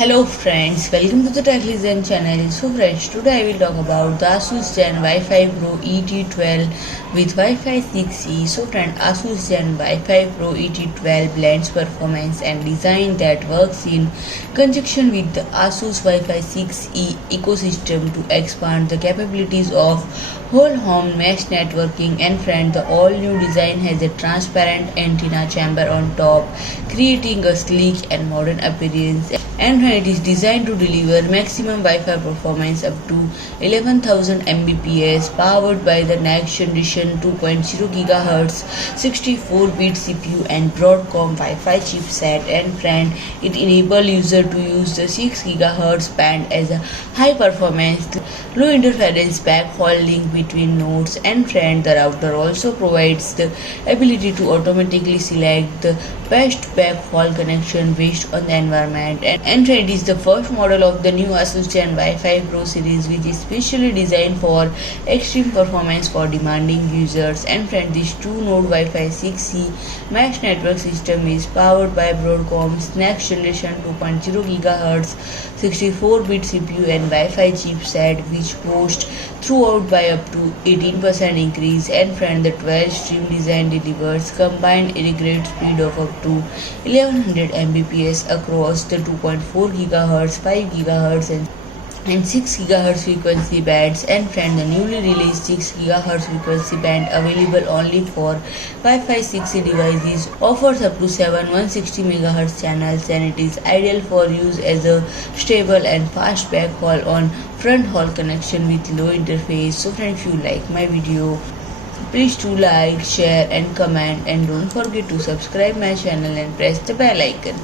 Hello friends, welcome to the Untitled Zen channel. So friends, today I will talk about the ASUS ZenWiFi Pro ET12 with Wi-Fi 6E. So friend, ASUS ZenWiFi Pro ET12 blends performance and design that works in conjunction with the ASUS Wi-Fi 6E ecosystem to expand the capabilities of whole home mesh networking. And friend, the all new design has a transparent antenna chamber on top, creating a sleek and modern appearance. And it is designed to deliver maximum Wi-Fi performance up to 11,000 Mbps, powered by the next generation 2.0 GHz 64-bit CPU and Broadcom Wi-Fi chipset. And friend, it enables user to use the 6 GHz band as a high performance, low interference backhaul link between nodes. And friend, the router also provides the ability to automatically select the best backhaul connection based on the environment. And it is the first model of the new ASUS ZenWiFi Pro series, which is specially designed for extreme performance for demanding users. And friend, this 2-node Wi-Fi 6E mesh network system is powered by Broadcom's next generation 2.0 GHz 64-bit CPU and Wi-Fi chipset, which boasts throughput by up to 18% increase. And friend, the 12-stream design delivers combined aggregate speed of up to 1100 Mbps across the 2.4 GHz, 5 GHz and 6 GHz frequency bands. And friend, the newly released 6 GHz frequency band, available only for Wi-Fi 6E devices, offers up to 7 160 MHz channels, and it is ideal for use as a stable and fast backhaul on fronthaul connection with low interface. So friend, if you like my video, please do like, share and comment, and don't forget to subscribe my channel and press the bell icon.